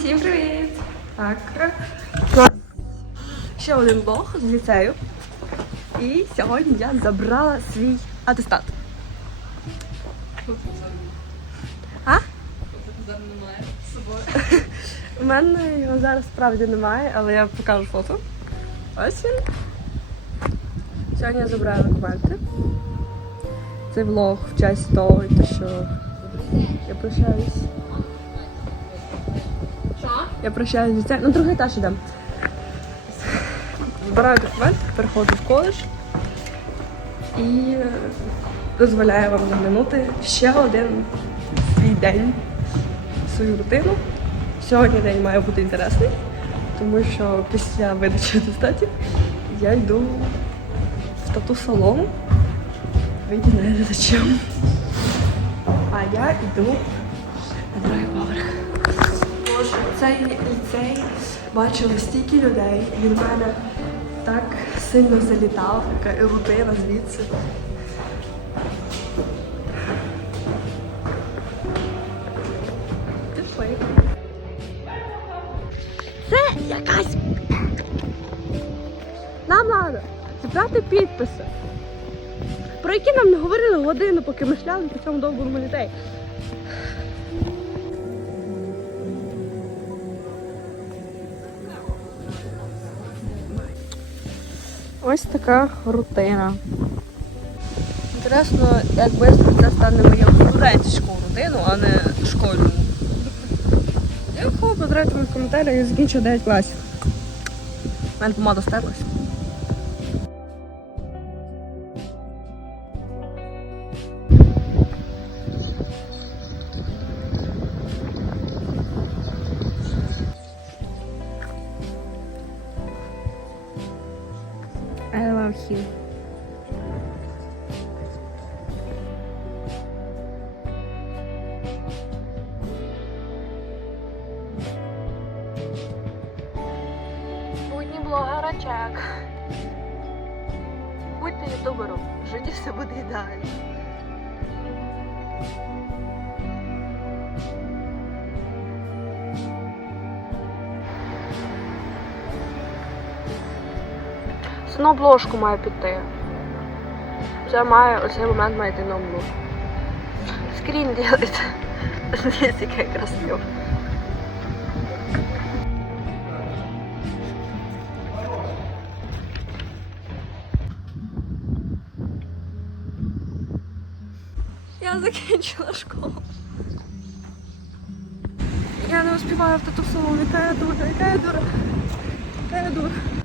Всім привіт! Так. Ще один блог з ліцею. І сьогодні я забрала свій атестат. А? У мене його зараз справді немає, але я покажу фото. Ось він. Сьогодні я забираю документи. Це влог в честь того, що я прощаюсь. Я прощаюсь з ліцеєм. Ну, другий етаж ідемо. Збираю документи, переходжу в коледж і е, дозволяю вам заглянути ще один свій день, свою рутину. Сьогодні день має бути інтересний, тому що після видачі атестатів я йду в тату-салон. Ви дізнаєтеся чим. А я йду на другий цей ліцей бачила стільки людей. Він в мене так сильно залітав, така рутина звідси. Це якась. Нам треба зібрати підписи. Про які нам не говорили годину, поки ми шляли по цьому довгому літей. Ось така рутина. Інтересно, як швидко це стане моєю студентську рутину, а не школьну. Я кого подрайте в коментарях, я закінчив 9 класів. У мене помада стерлась. You. Будні блогера чек. Будьте ютубером, в житті все буде ідеально. На обложку має піти. Це має, оцей момент має йти на обложку. Скрін делать. Дивіться, яке красиво. Я закінчила школу. Я не успіваю в яка я дура, яка я дура. Яка я дура.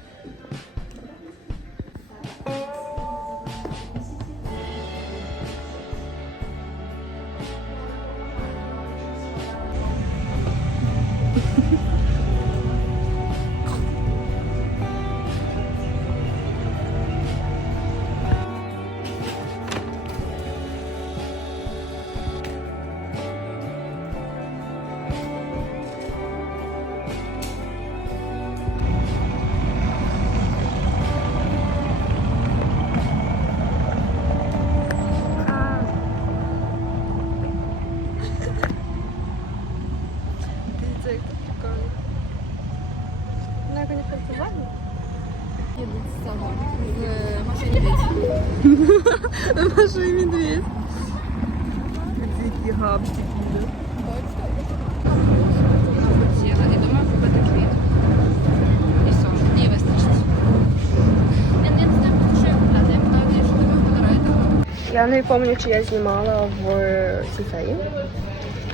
Я не пам'ятаю, чи я знімала в сіцеї,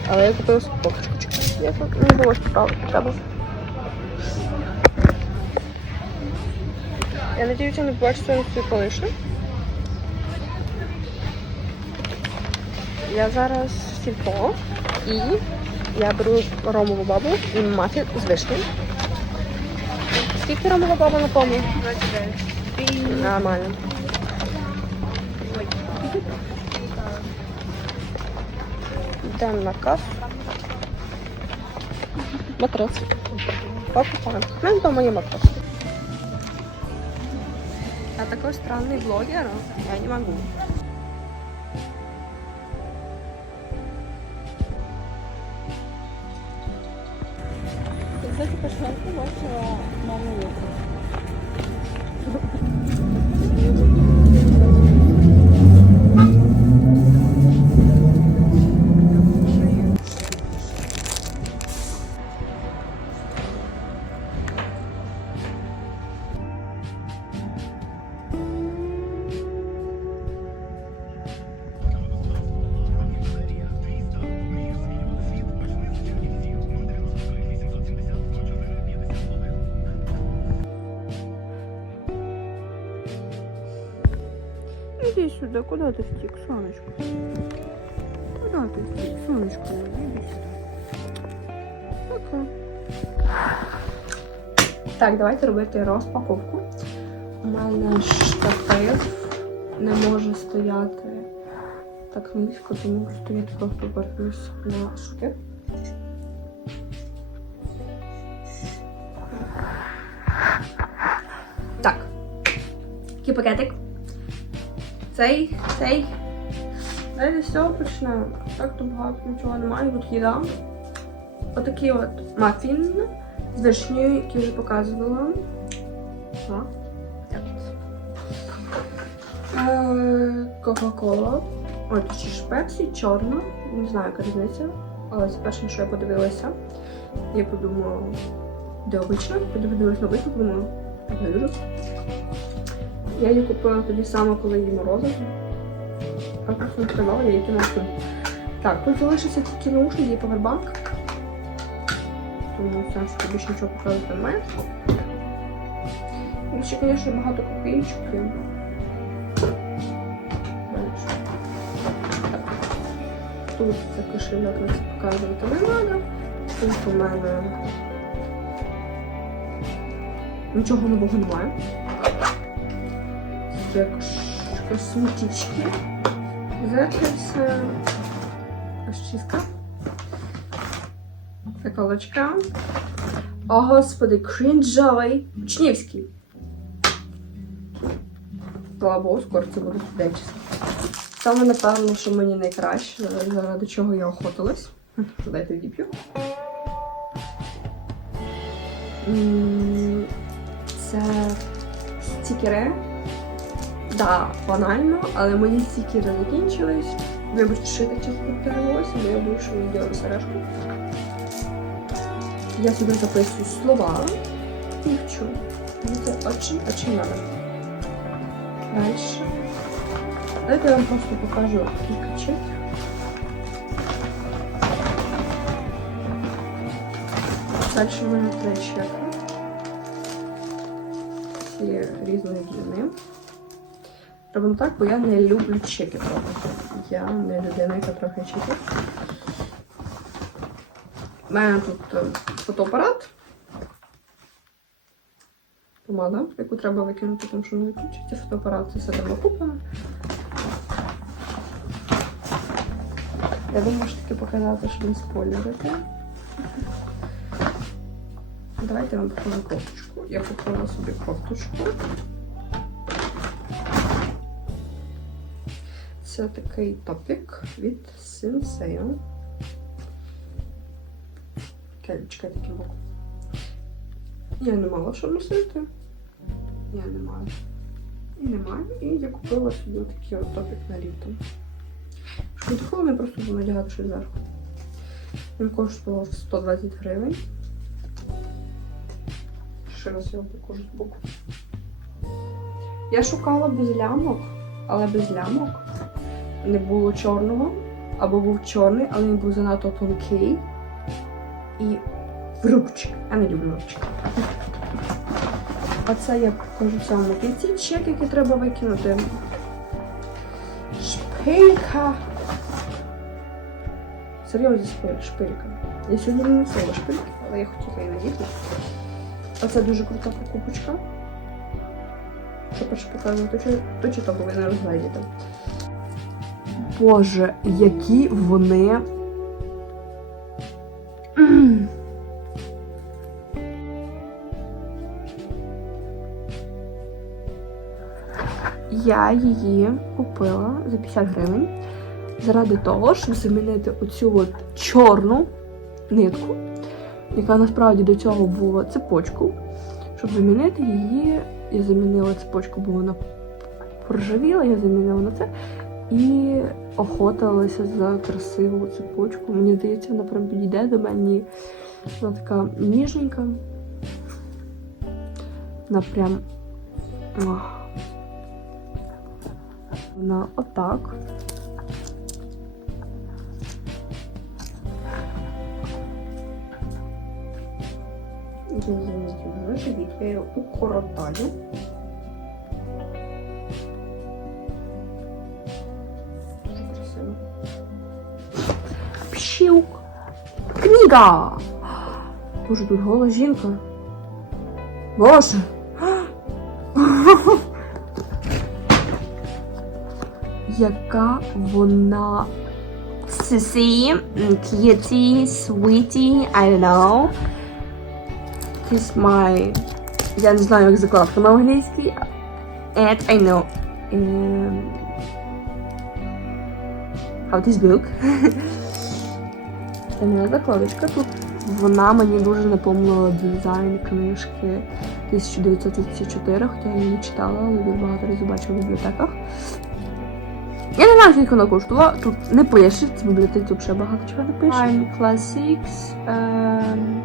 але я купила сумочку. Я так не було справи. Треба. Я надіюся, не побачу свою свою колишню. Я зараз в сільпо і я беру ромову бабу і мафін з вишнею. Скільки ромова баба напомню? 29. Нормально. Идем на кассу. Матрас. Покупаем. Ну, дома не матрасы. Я такой странный блогер. Я не могу. Кстати, пошла, побачила маму Луку. Иди сюда, куда ты втек, солнышко? Куда ты втек, солнышко? мое? Иди сюда. Пока. Так, давайте робити розпаковку. У мене штатив не може стояти так низько, тому стоїть просто вернусь на штатив. Так. Який пакетик? Цей, цей. Давайте з цього почнемо. Так тут багато нічого немає, тут їда. Отакий от мафін з вишнею, який вже показувала. Е, Кока-кола. Ой, тут ще ж пепсі, чорна. Не знаю, яка різниця. Але це перше, що я подивилася. Я подумала, де обична. Подивилася на обичну, подумала, так. Я її купила тоді саме, коли її морозили. А просто не сказала, я її кинула. Так, тут залишився тільки наушник і повербанк. Тому сенсу більше нічого показувати немає. І ще, звісно, багато копійочків. Тут це кошельок, це показувати не треба. Тут у мене нічого нового немає. Кош- косметички. Зеркальце. Розчистка. Заколочка. О, господи, крінжовий. Учнівський. Слава Богу, скоро це буде студенческий. Саме напевно, що мені найкраще, заради чого я охотилась. Дайте відіп'ю. Це стікери. Да, банально, але мої стікери закінчились. Вибачте, що я так часто повторювалася, бо я що не сережку. Я сюди записую слова і вчу. Мені це очень-очень надо. Дальше. Давайте я вам просто покажу кілька чеків. Дальше в мене три. Різної длини. Робимо так, бо я не люблю чеки трохи. Я не людина, яка трохи чеків. У мене тут е, фотоапарат. Помада, яку треба викинути, тому що не виключиться фотоапарат, це все треба купено. Я думаю, що таки показати, що не спойлерити. Давайте я вам покажу кофточку. Я купила собі кофточку. Це такий топік від Senseo. Чекай таким боком. Я не мала що носити. Я не маю. І не маю. І я купила собі такий от топік на літо. Щоб не просто буду надягати щось зверху. Він коштував 120 гривень. Ще раз я покажу з боку. Я шукала без лямок, але без лямок не було чорного, або був чорний, але він був занадто тонкий. І рубчик. Я не люблю рубчик. А це я покажу в самому кінці чек, який треба викинути. Шпилька. Серйозно шпилька. Я сьогодні не носила шпильки, але я хотіла її надіти. Оце дуже крута покупочка. Що перше показувати, то, то чи то, бо ви. Боже, які вони. Я її купила за 50 гривень заради того, щоб замінити оцю от чорну нитку яка насправді до цього була цепочку. Щоб замінити її, я замінила цепочку, бо вона поржавіла, я замінила на це і охотилася за красиву цепочку. Мені здається, вона прям підійде до мене. Вона така ніжненька. Вона прям. Вона отак. Замітила на живіт, я укоротаю. Дуже красиво. Пшюк. Книга! Боже, тут гола жінка. Боже! Яка вона Сісі, к'єті, світі, I don't know. This my... Я не знаю, як закладка на англійській. And I know. Um, how this book. Це моя закладочка тут. Вона мені дуже напомнила дизайн книжки 1934, хоча я її не читала, але дуже багато разів бачила в бібліотеках. Я не знаю, скільки вона коштувала. Тут не пише, в бібліотеці взагалі багато чого не пише. Time Classics. Um,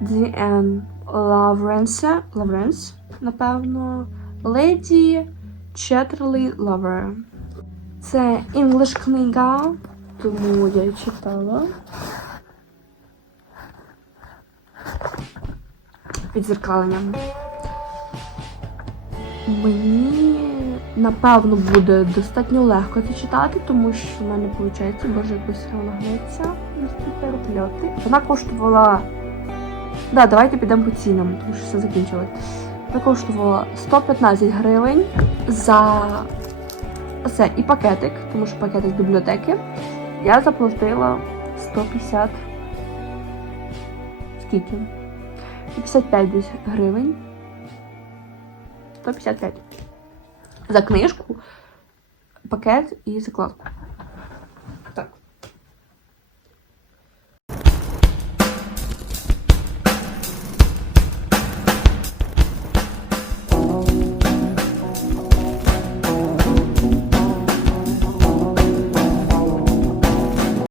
D.N. Лавренса. Лавренс, напевно. Леді Четерлі Лавер. Це English книга, тому я її читала. Підзеркаленням. Мені напевно буде достатньо легко це читати, тому що в мене виходить, боже, якось вона на. Вона коштувала. Да, давайте підемо по цінам, тому що все закінчилось. Вона коштувала 115 гривень за це і пакетик, тому що пакетик з бібліотеки. Я заплатила 150. Скільки? 155 десь гривень. 155. За книжку, пакет і закладку.